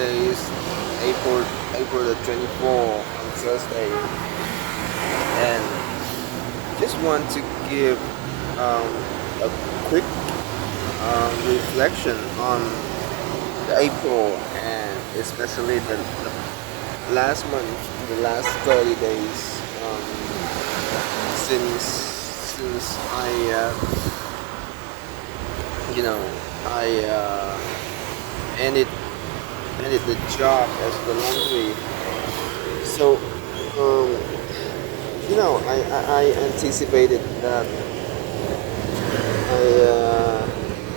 Today is April the 24th on Thursday, and just want to give a quick reflection on the April, and especially the last month, the last 30 days, since you know I ended the job as the laundry. So um, I anticipated that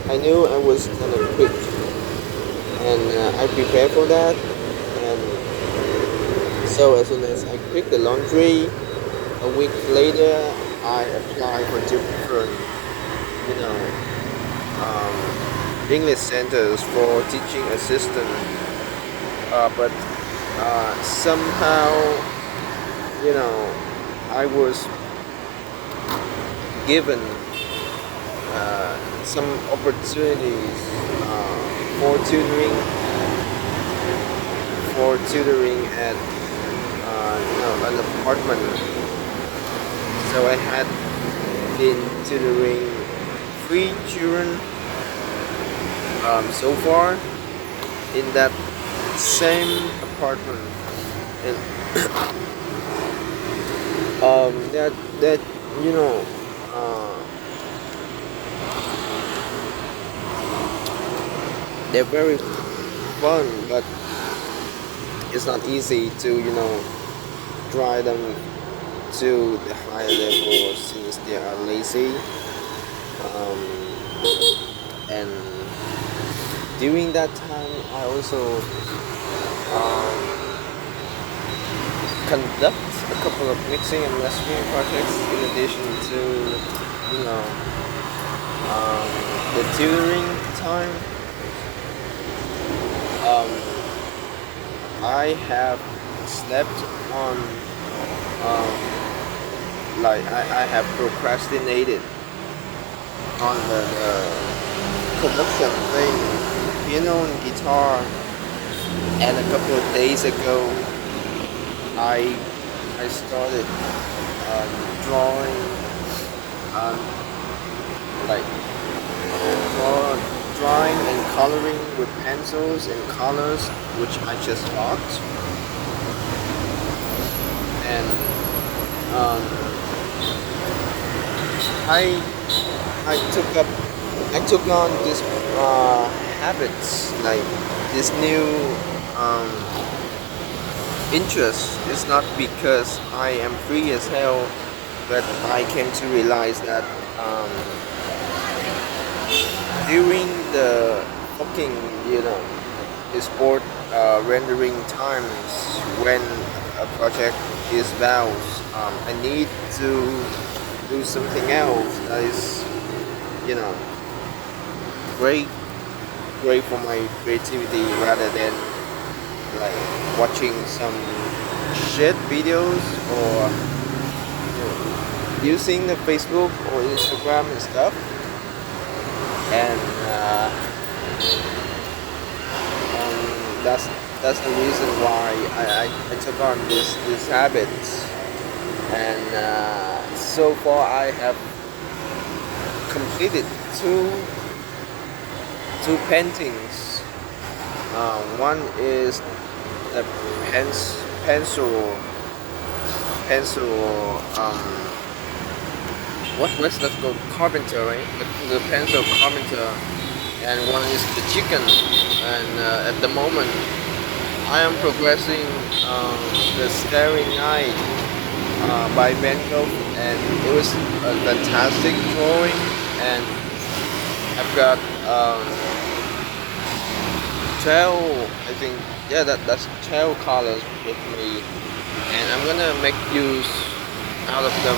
I knew I was gonna quit, and I prepared for that. And so as soon as I quit the laundry, a week later I applied for different, you know, English centers for teaching assistant. But somehow, you know, I was given some opportunities for tutoring at an apartment. So I had been tutoring 3 children so far in that same apartment, and that you know uh, they're very fun, but it's not easy to drive them to the higher level since they are lazy. um, and during that time I also um, conduct a couple of mixing and mastering projects in addition to you know um, the tutoring time. um, I have slept on I have procrastinated on the production thing, piano and guitar, and a couple of days ago I I started drawing, um, like draw, drawing and coloring with pencils and colors, which I just bought. And um, I I took up I took on this habits, like this new um, interest. It's not because I am free as hell, but I came to realize that um, during the fucking sport rendering times, when a project is bound, I need to do something else that is you know great great for my creativity, rather than like watching some shit videos, or using the Facebook or Instagram and stuff. And that's the reason why I took on this habit. And so far I have completed two paintings. One is the pencil pencil what's that called, carpenter, right? The pencil carpenter. And one is the chicken. And at the moment I am progressing the Starry Night by Van Gogh, and it was a fantastic drawing. And I've got 12, I think, yeah, that's 12 colors with me, and I'm gonna make use out of them,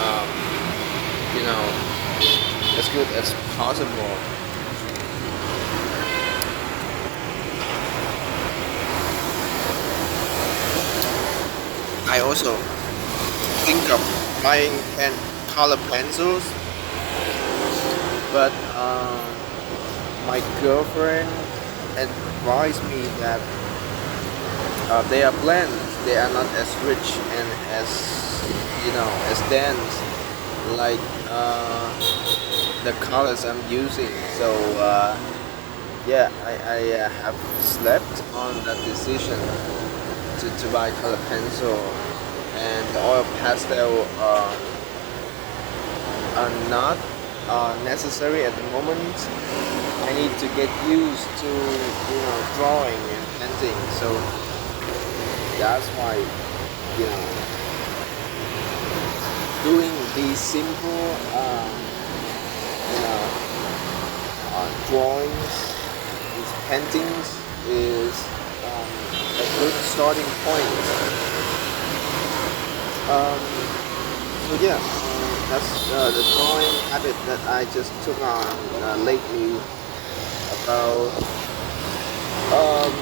um, you know, as good as possible. I also think of buying color pencils, but my girlfriend advised me that they are bland. They are not as rich and as as dense like the colors I'm using. So yeah, I have slept on that decision to buy color pencil, and the oil pastel are not necessary at the moment. I need to get used to drawing and painting. So that's why you know doing these simple you know drawings, these paintings is a good starting point. Um, so yeah, that's the drawing habit that I just took on lately. About um,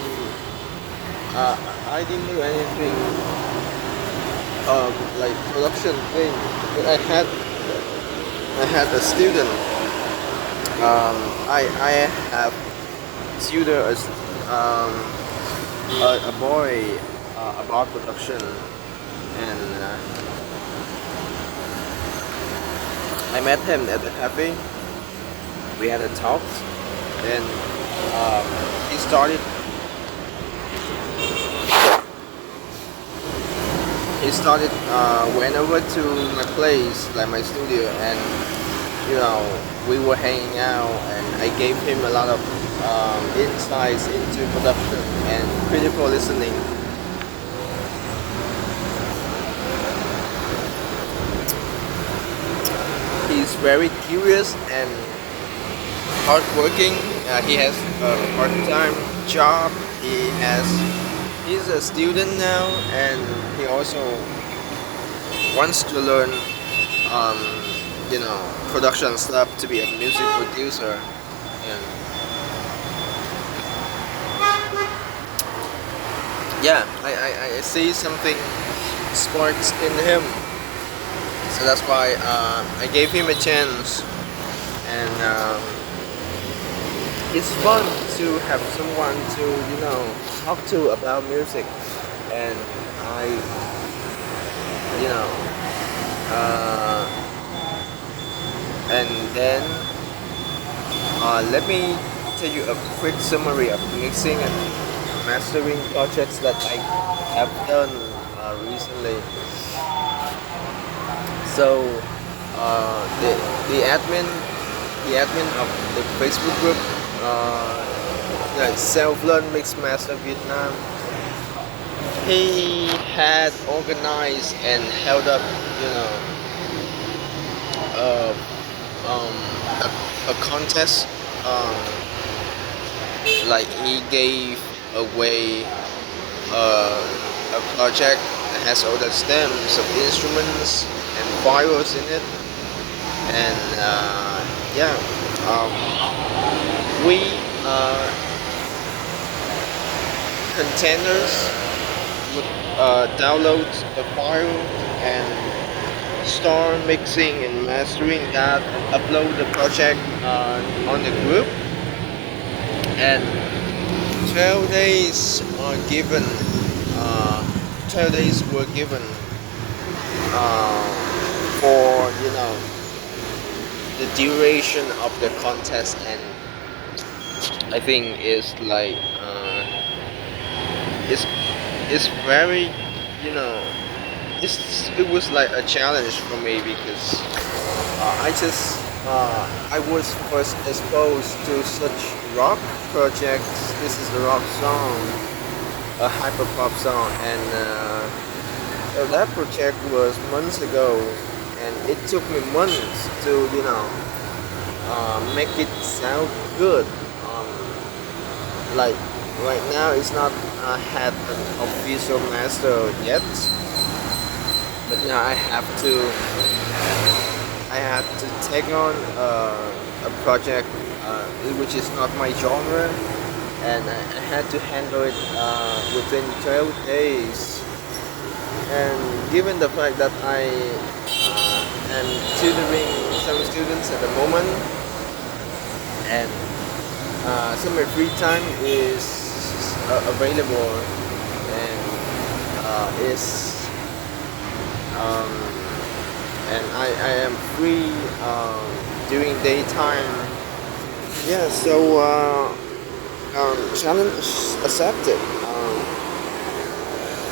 uh, I didn't do anything like production thing. But I had a student. I have tutored a boy about production, and I met him at the cafe. We had a talk, and um, he started went over to my place, like my studio, and we were hanging out, and I gave him a lot of insights into production and critical listening. He's very curious and hardworking. He has a part-time job. He's a student now, and he also wants to learn, um, production stuff to be a music producer. And yeah, I see something sparks in him, so that's why I gave him a chance, and it's fun to have someone to talk to about music. And I you know uh, and then let me tell you a quick summary of mixing and mastering projects that I have done recently. So the admin of the Facebook group, Self Learn Mix Master Vietnam, he had organized and held up, uh, um, a contest. Um, like he gave away a project that has all the stems of instruments and files in it, and yeah, um, we containers would download the file and start mixing and mastering that, and upload the project on the group. And 12 days are given. 12 days were given uh, for the duration of the contest, and I think it's like it's it's very you know it was like a challenge for me, because I was first exposed to such rock projects. This is a rock song, a hyper pop song, and that project was months ago, and it took me months to make it sound good. Like right now, it's not had an official master yet, but now I had to take on a project which is not my genre, and I had to handle it within 12 days. And given the fact that I am tutoring some students at the moment, and so my free time is available, and is um, and I am free during daytime. Yeah, so challenge accepted.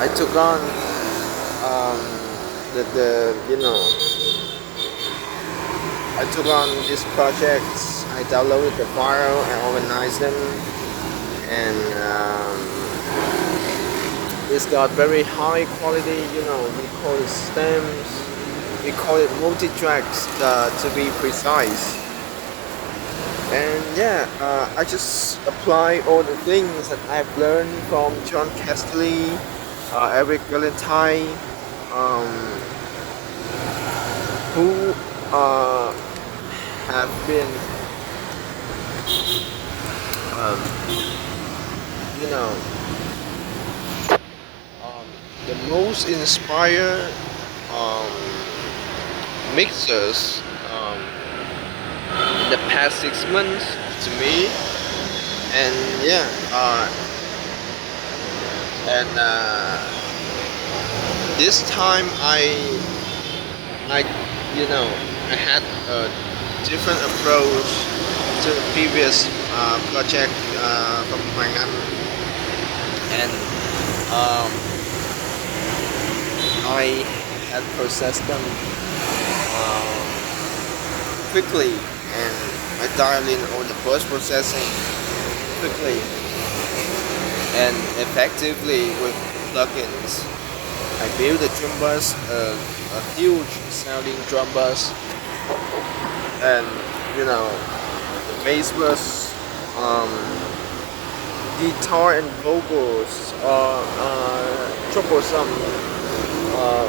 I took on um, the I took on these projects. I downloaded the file and organized them, and it's got very high quality. We call it stems. We call it multi-tracks to be precise. And yeah, I just apply all the things that I've learned from John Castley, Eric Valentine, um, who have been, um, you know, um, the most inspired um, mixers in the past 6 months to me. And yeah, and this time I I had a different approach to the previous project from Hoàng Anh, and um, I had processed them um, quickly, and I dialed in all the post processing quickly and effectively with plugins. I built a drum bus, a huge sounding drum bus, and the bass bus, guitar and vocals are troublesome uh,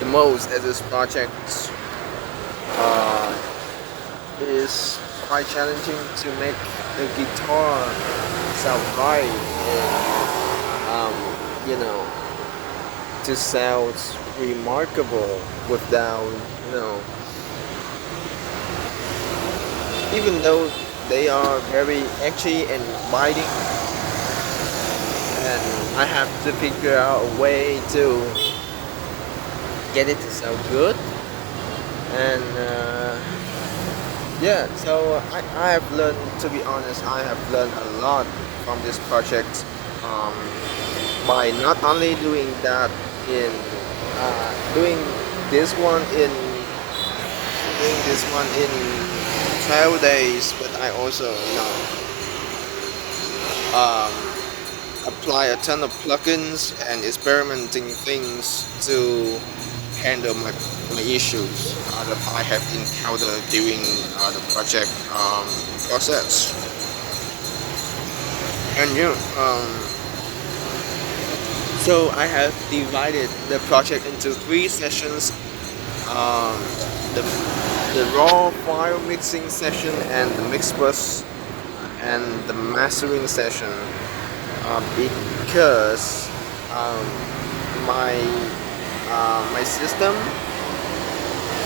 the most as this project uh, is quite challenging to make the guitar sound right, and to sound remarkable without even though they are very edgy and biting, and I have to figure out a way to get it to sound good. And yeah, so I have learned, to be honest, I have learned a lot from this project, um, by not only doing that in doing this one in doing this one in 12 days, but I also um, apply a ton of plugins and experimenting things to handle my issues that I have encountered during the project process. And yeah, so I have divided the project into 3 sessions: um, the the raw file mixing session, and the mix bus, and the mastering session, because um, my my system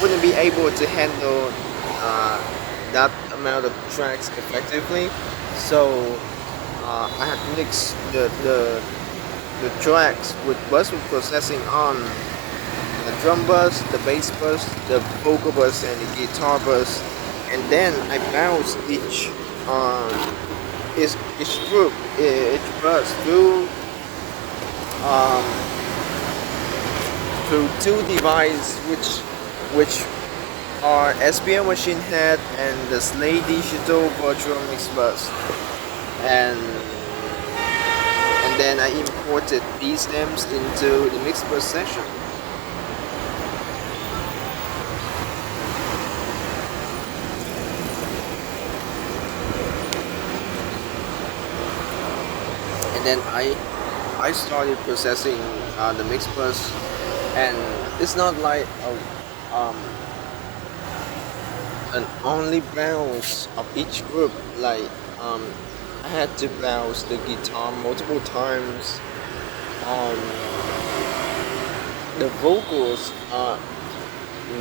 wouldn't be able to handle that amount of tracks effectively. So I had mixed the tracks with bus processing on the drum bus, the bass bus, the vocal bus, and the guitar bus, and then I bounce each group, each bus um, through 2 devices, which are SPL Machine Head and the Slay Digital Virtual Mix Bus, and then I imported these stems into the mix bus session. And then I started processing the mix bus, and it's not like an only bounce of each group. Like I had to bounce the guitar multiple times. Um, the vocals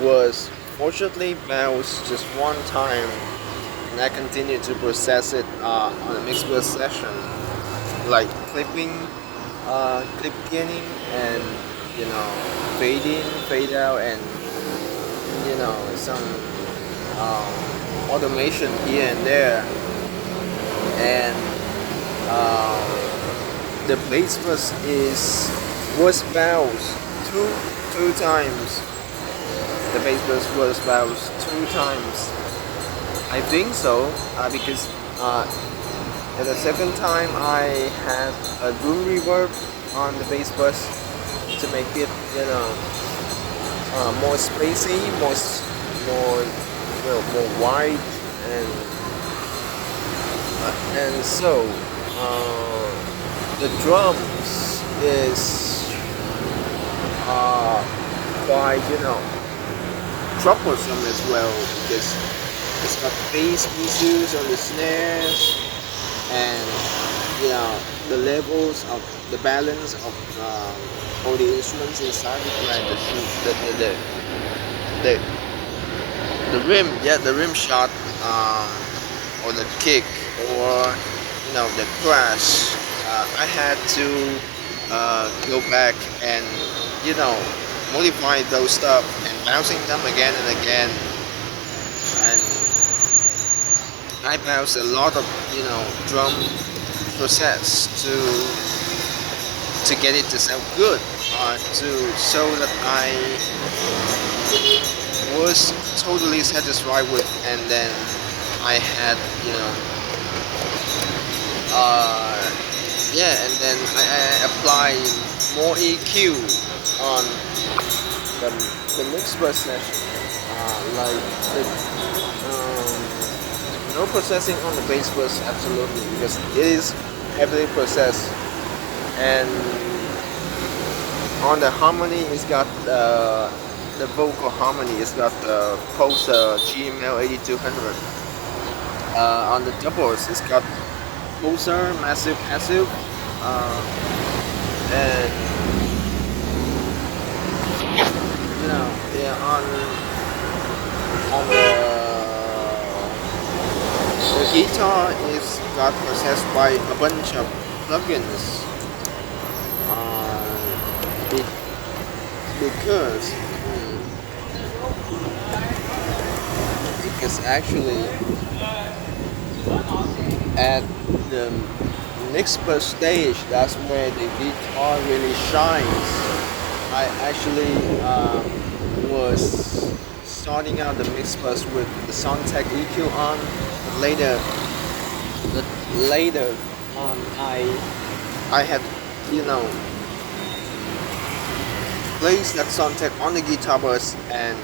was fortunately bounced just one time, and I continue to process it on a mixed bus session, like clipping, clip gaining, and you know, fade in, fade out, and some automation here and there, and um, the bass bus was bounced two times. The bass bus was bounced 2 times. I think so, because at the second time I had a room reverb on the bass bus to make it, more spacey, more, more wide, and so the drums is quite, troublesome as well, because it's got bass issues on the snares, and the levels of the balance of all the instruments inside it, like the the rim, yeah, the rim shot, or the kick, or the crash. I had to go back and modify those stuff and bouncing them again and again, and I bounce a lot of drum process to get it to sound good, to show that I was totally satisfied with, and then I had and then I apply more EQ on the, the mix bus session, like no processing on the bass bus, absolutely, because it is heavily processed, and on the harmony it's got the vocal harmony, it's got the Pulsar GML 8200. On the doubles it's got Pulsar massive passive, and on the guitar is got processed by a bunch of plugins, be- because actually at the mix per stage, that's where the guitar really shines. I actually was starting out the mix bus with the Soundtech EQ on, but later on I had placed that Soundtech on the guitar bus, and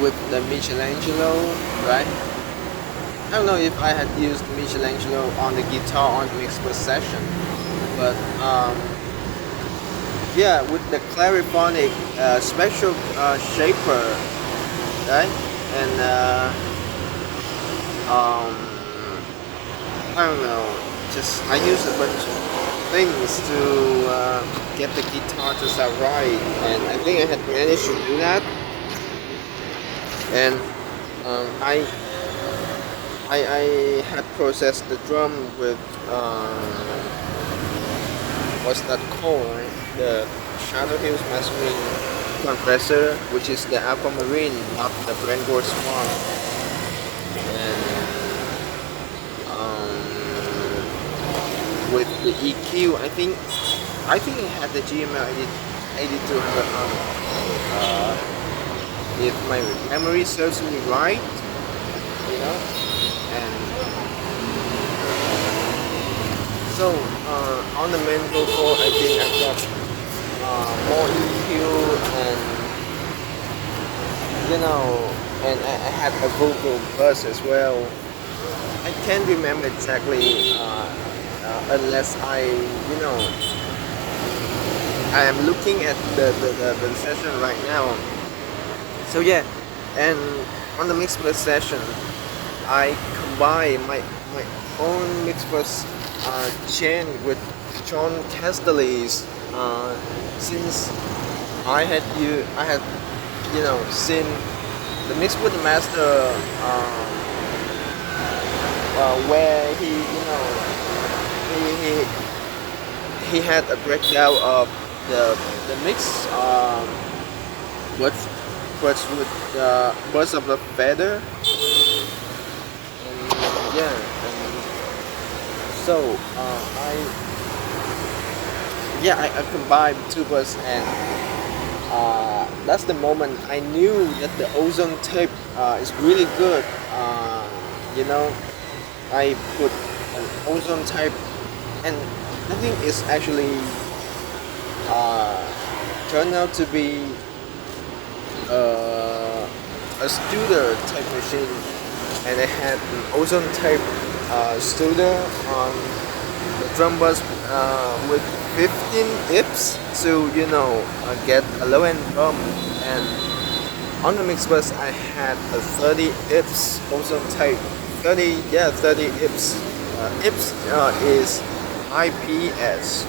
with the Michelangelo, right? I don't know if I had used Michelangelo on the guitar on the mix bus session, but with the Clariphonic special shaper, right? And I don't know, just I used a bunch of things to get the guitar to sound right, and I think I had managed to do that. And I had processed the drum with what's that called? Right? The Shadow Hills Mastering compressor, which is the Aquamarine, not the Brentwood Swan. And with the EQ, I think I had the GML 8200 on. If my memory serves me right, and so on the main vocal, I think I've got more EQ, and I had a vocal bus as well. I can't remember exactly unless I am looking at the session right now. So yeah, and on the mix bus session, I combine my own mix bus chain with John Castelli's, since I had seen the mix with the master, where he had a breakdown of the mix, what's with birds of the feather, and yeah, and so I combined two birds, and that's the moment I knew that the ozone tape is really good. You know, I put an ozone tape, and I think it's actually uh, turned out to be a Studer type machine, and I had an ozone tape Studer on the drum bus with 15 ips to get a low end drum, and on the mix bus I had a 30 ips ozone tape. 30 ips. Ips is IPS,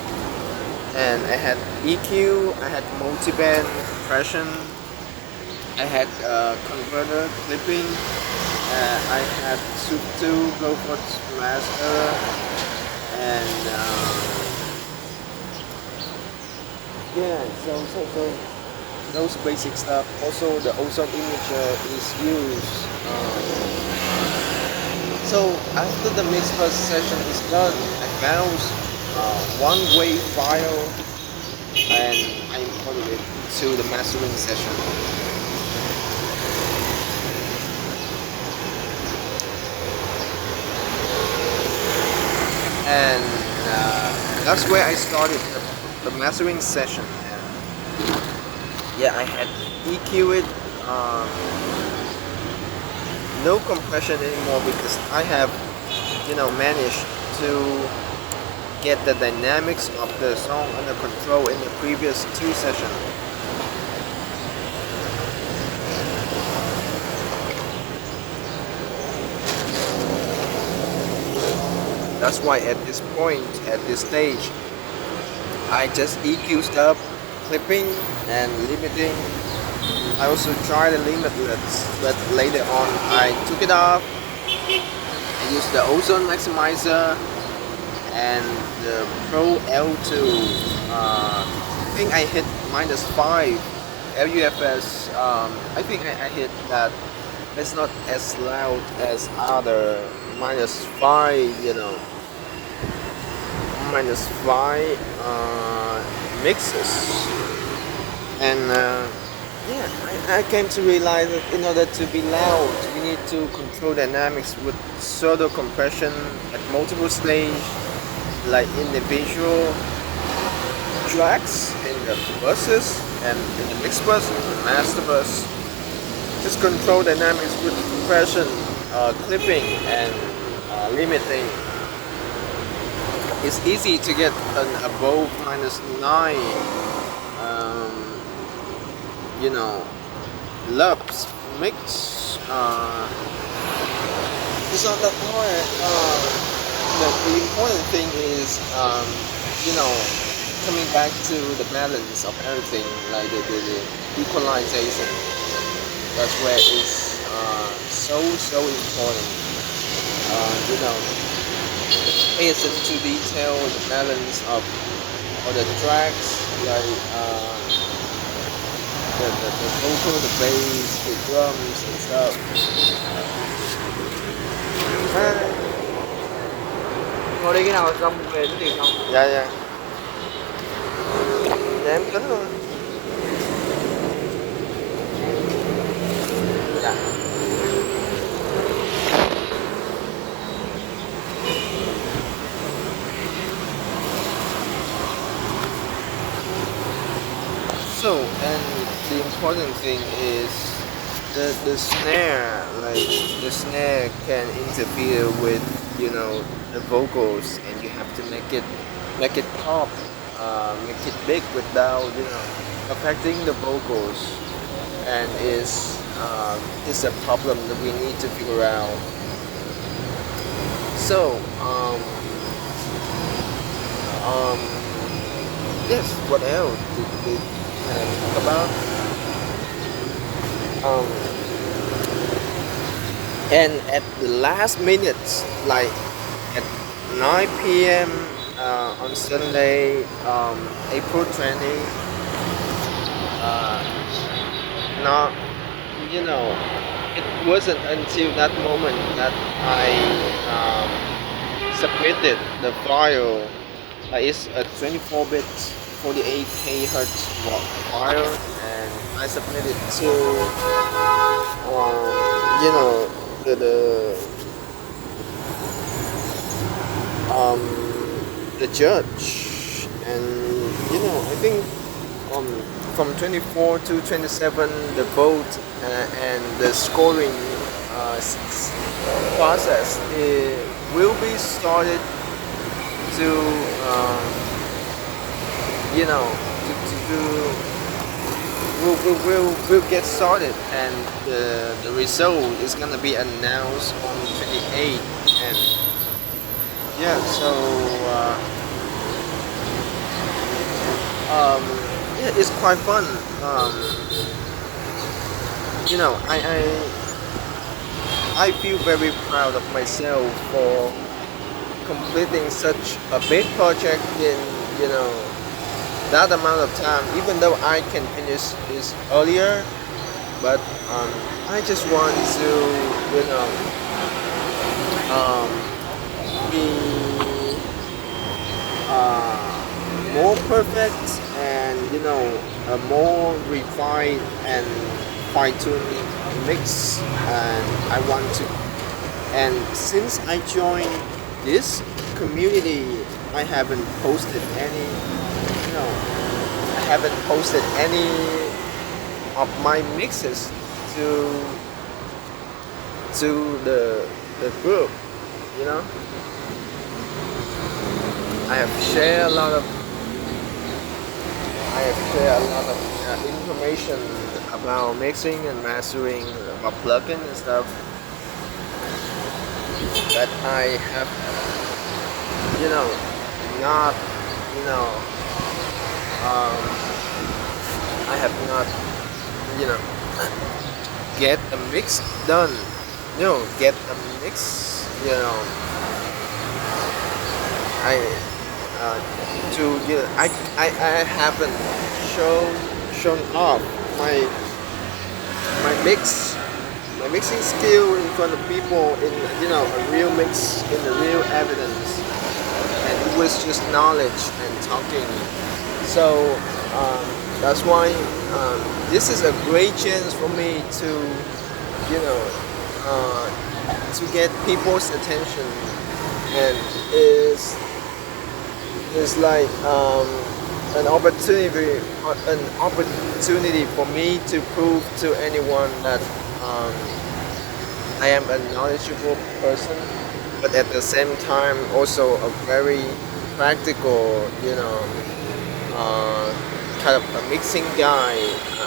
and I had EQ, I had multiband compression, I had converter clipping, I had Soup 2 GoFort Master, and yeah, so those basic stuff. Also, the ozone imager is used. So after the mix first session is done, I found one wave file, and I imported it to the mastering session. And that's where I started the mastering session. And yeah, I had EQ it, no compression anymore, because I have managed to get the dynamics of the song under control in the previous two sessions. That's why at this point, at this stage, I just EQ stuff, clipping and limiting. I also tried the limitless, but later on I took it off. I used the ozone maximizer and the Pro L2. I think I hit -5 LUFS. I think I hit that. It's not as loud as other -5, -5 mixes. And yeah, I came to realize that in order to be loud, we need to control dynamics with pseudo compression at multiple stages, like individual tracks in the buses and in the mix bus and the master bus. Just control dynamics with compression, clipping, and limiting. It's easy to get an above -9 lubs mix. It's not that hard. The important thing is coming back to the balance of everything, like the equalization. That's where it's so important. Pay attention to detail, the balance of all the tracks, like the vocal, the bass, the drums and stuff. Ngồi đi, cái nào xong về cái tiền không? Dạ dạ. Dạ em tính luôn. Dạ. So, and the important thing is the snare. Like, the snare can interfere with the vocals, and you have to make it pop, make it big without affecting the vocals, and is a problem that we need to figure out. So yes, what else did can I talk about? And at the last minute, like at 9 p.m. On Sunday, April 20, uh, not, you know, it wasn't until that moment that I submitted the file. It's a 24-bit 48K hertz file, and I submitted to, you know, um, the judge, and I think um, from 24 to 27, the vote and the scoring process will be started to you know to we'll get started, and the result is gonna be announced on 28th. And yeah, so um, yeah, it's quite fun. You know, I feel very proud of myself for completing such a big project in, you know, that amount of time. Even though I can finish this earlier, but I just want to, you know, um, be more perfect, and a more refined and fine-tuned mix. And I want to, and since I joined this community, I haven't posted any, I haven't posted any of my mixes to the group. you know I have shared a lot of information about mixing and mastering, about plugin and stuff, but I have, you know not, you know um, I have not, you know get a mix done. Get a mix, I to I haven't shown off my mixing skill in front of people, in, a real mix, in the real evidence, and it was just knowledge and talking. So that's why this is a great chance for me to, you know to get people's attention, and is like an opportunity for me to prove to anyone that I am a knowledgeable person, but at the same time also a very practical, kind of a mixing guy.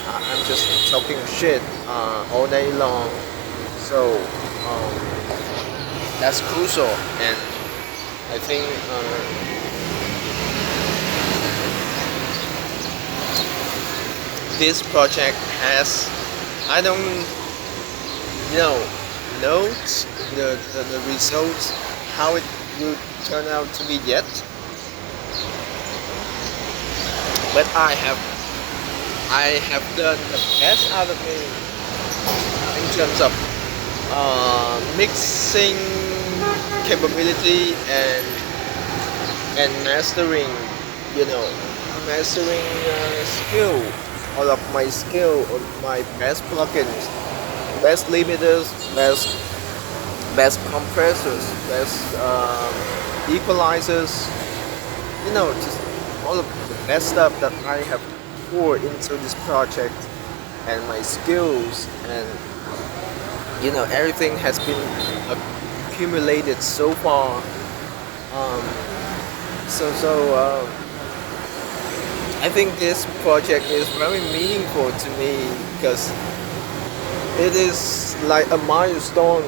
I'm just talking shit all day long. So that's crucial, and I think this project has, I don't know the results, how it will turn out to be yet, but I have done the best out of me in terms of mixing capability, and mastering, skill, all of my skill, of my best plugins, best limiters, best compressors, best equalizers, just all of the best stuff that I have poured into this project, and my skills, and everything has been accumulated so far. Um, so I think this project is very meaningful to me, because it is like a milestone.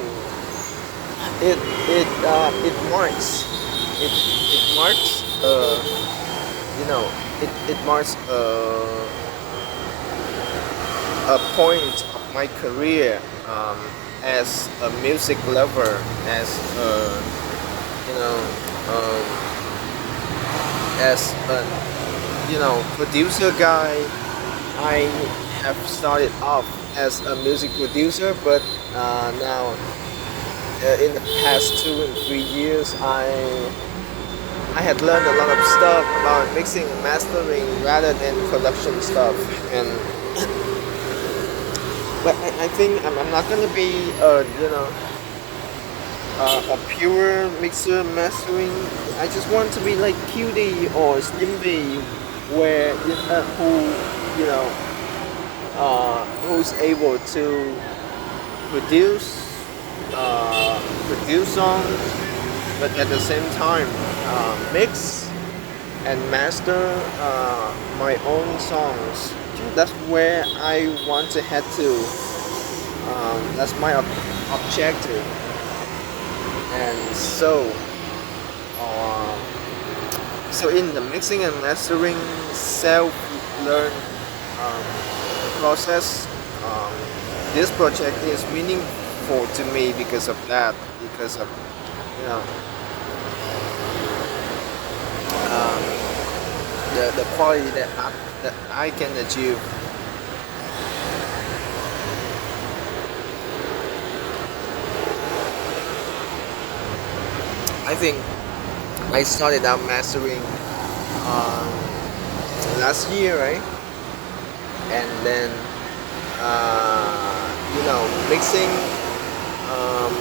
It marks, it marks it marks a point of my career, as a music lover, as a you know um, as a producer guy. I have started off as a music producer, but now in the past 2 and 3 years, I had learned a lot of stuff about mixing and mastering rather than production stuff. And but I think I'm not gonna be a pure mixer mastering. I just want to be like QD or Stimpy, where you know who's able to produce produce songs, but at the same time mix and master my own songs. That's where I want to head to. That's my objective. And uh, so in the mixing and mastering self-learn um, process, um, this project is meaningful to me because of that. Because of you know um, the quality that I can achieve. I think I started out mastering um, last year, right? And then mixing um,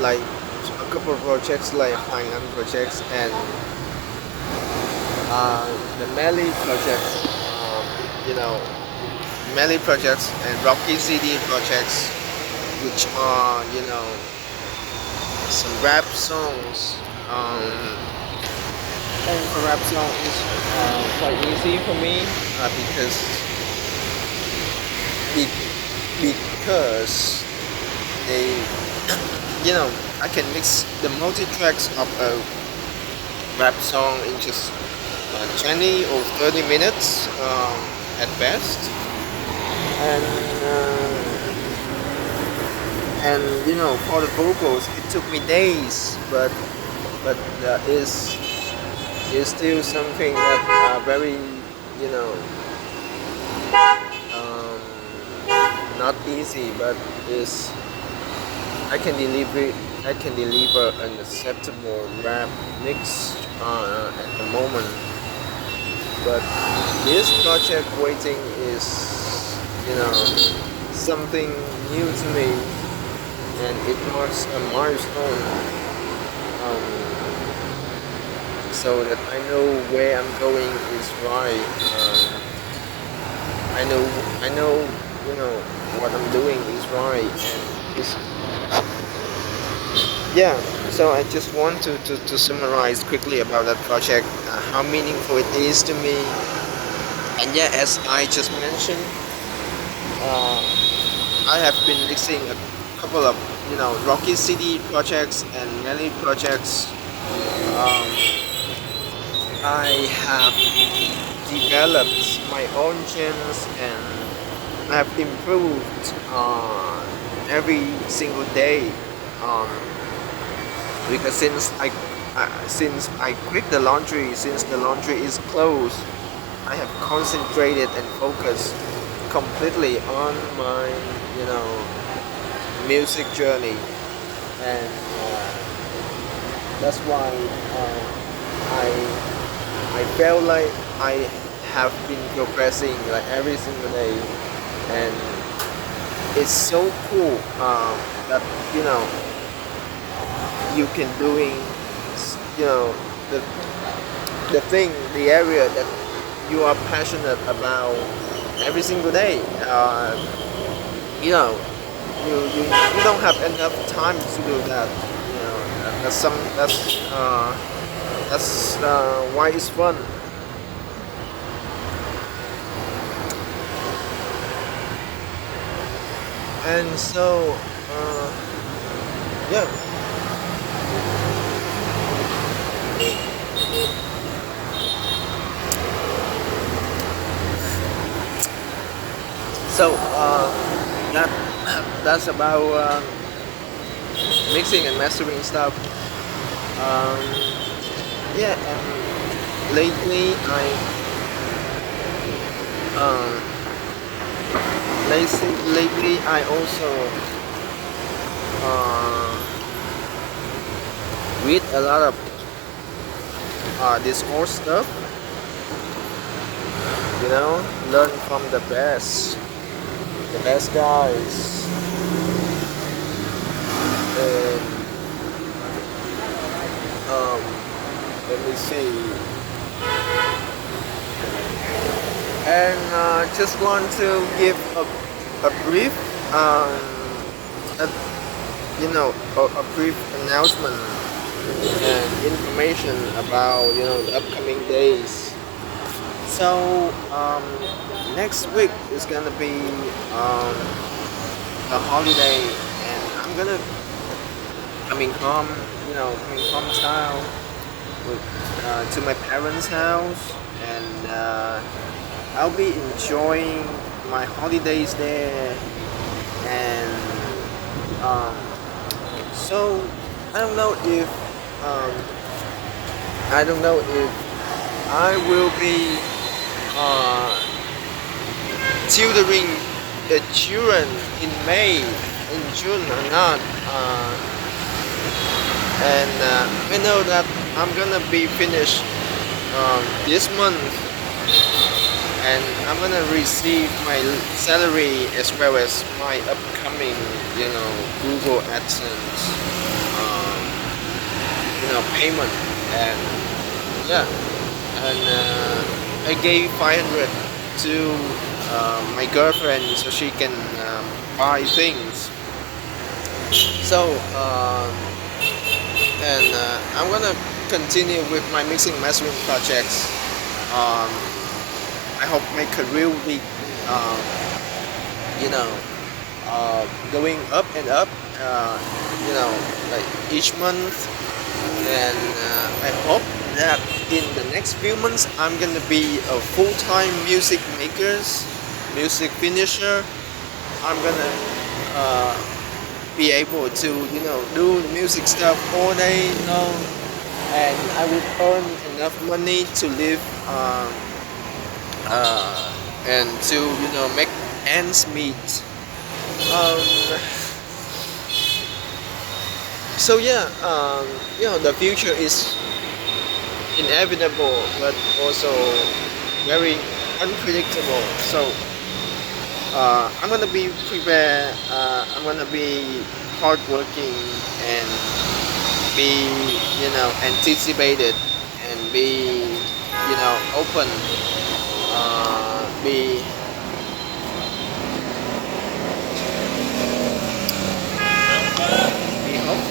like a couple of projects like Saigon projects and the Melly projects, you know, Melly projects and Rocky CD projects, which are some rap songs. And for rap song is quite easy for me because because they I can mix the multi tracks of a rap song in just 20 or 30 minutes at best. And for the vocals it took me days, but is still something that very you know um, not easy, but is I can deliver an acceptable rap mix at the moment. But this project waiting is something new to me, and it marks a milestone, so that I know where I'm going is right. I know what I'm doing is right, and it's yeah. So I just want to summarize quickly about that project, how meaningful it is to me. And yeah, as I just mentioned, uh, I have been mixing a couple of Rocky City projects and Melly projects. Um, I have developed my own channels, and I have improved every single day. Um, because since I quit the laundry, since the laundry is closed, I have concentrated and focused completely on my music journey, and that's why I felt like I have been progressing like every single day, and it's so cool that you can doing the the area that you are passionate about every single day. You know, you don't have enough time to do that. That's why it's fun. And so yeah. So that that's about mixing and mastering stuff. Um, yeah, and um, lately I also uh, read a lot of Discord stuff. You know, learn from the best guys, and um, let me see. And just want to give a brief, a, a brief announcement and information about the upcoming days. So next week is gonna be um, a holiday, and I'm gonna coming hometown to my parents' house, and I'll be enjoying my holidays there. And um, so I don't know if um, I don't know if I will be uh, tutoring the children in May, in June or not. And I know that I'm gonna be finished this month, and I'm gonna receive my salary as well as my upcoming, Google AdSense, um, payment. And yeah, and I gave 500 to my girlfriend so she can buy things. So and I'm gonna continue with my mixing mastering projects. Um, I hope my career will be, uh, you know, going up and up. Uh, like each month, and I hope that in the next few months I'm gonna be a full-time music makers, music finisher. I'm gonna be able to do the music stuff all day long, and I would earn enough money to live and to make ends meet. Um, so yeah, the future is inevitable, but also very unpredictable. So I'm gonna be prepared. I'm gonna be hardworking and be, anticipated, and be, open. Be be hope,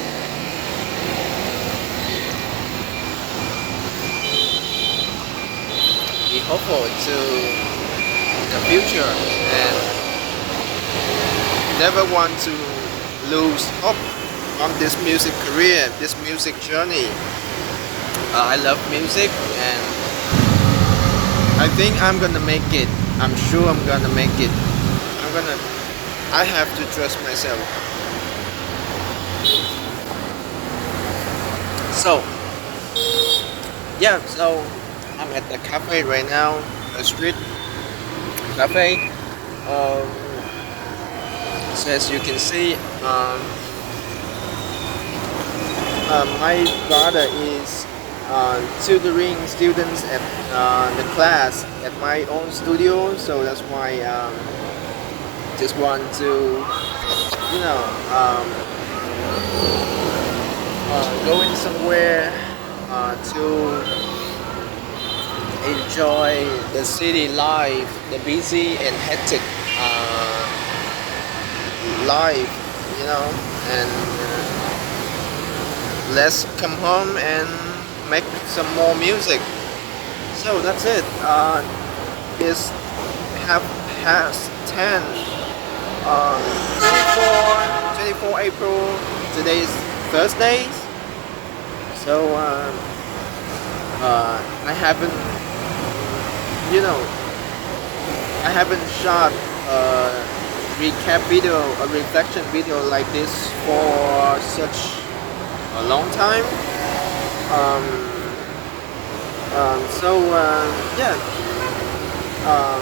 be hopeful to the future, and never want to lose hope on this music career, this music journey. I love music, and I think I'm gonna make it. I'm sure I'm gonna make it. I'm gonna. I have to trust myself. So yeah, so I'm at the cafe right now, a street cafe. Um, so as you can see, my brother is tutoring students at the class at my own studio, so that's why just want to, you know, um, going somewhere to enjoy the city life, the busy and hectic life, and let's come home and make some more music. So that's it. It's half past 10 on 24 April. Today is Thursday. So I haven't, you know, I haven't shot recap video, a reflection video like this for such a long time. Um, yeah, um,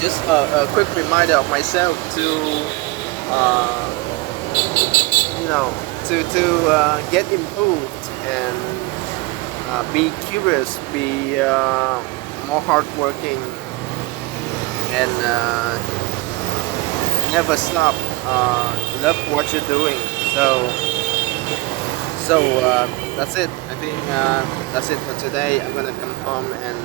just a quick reminder of myself to uh, get improved and be curious, be more hardworking, and never stop. Love what you're doing. So that's it. I think that's it for today. I'm gonna come home and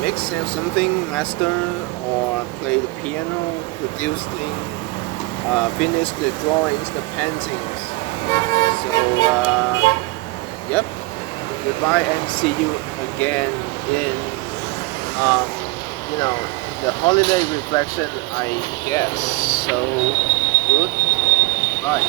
mix something, master or play the piano, produce things, finish the drawings, the paintings. So yep. Goodbye and see you again in um, the holiday reflection, I guess. So goodbye.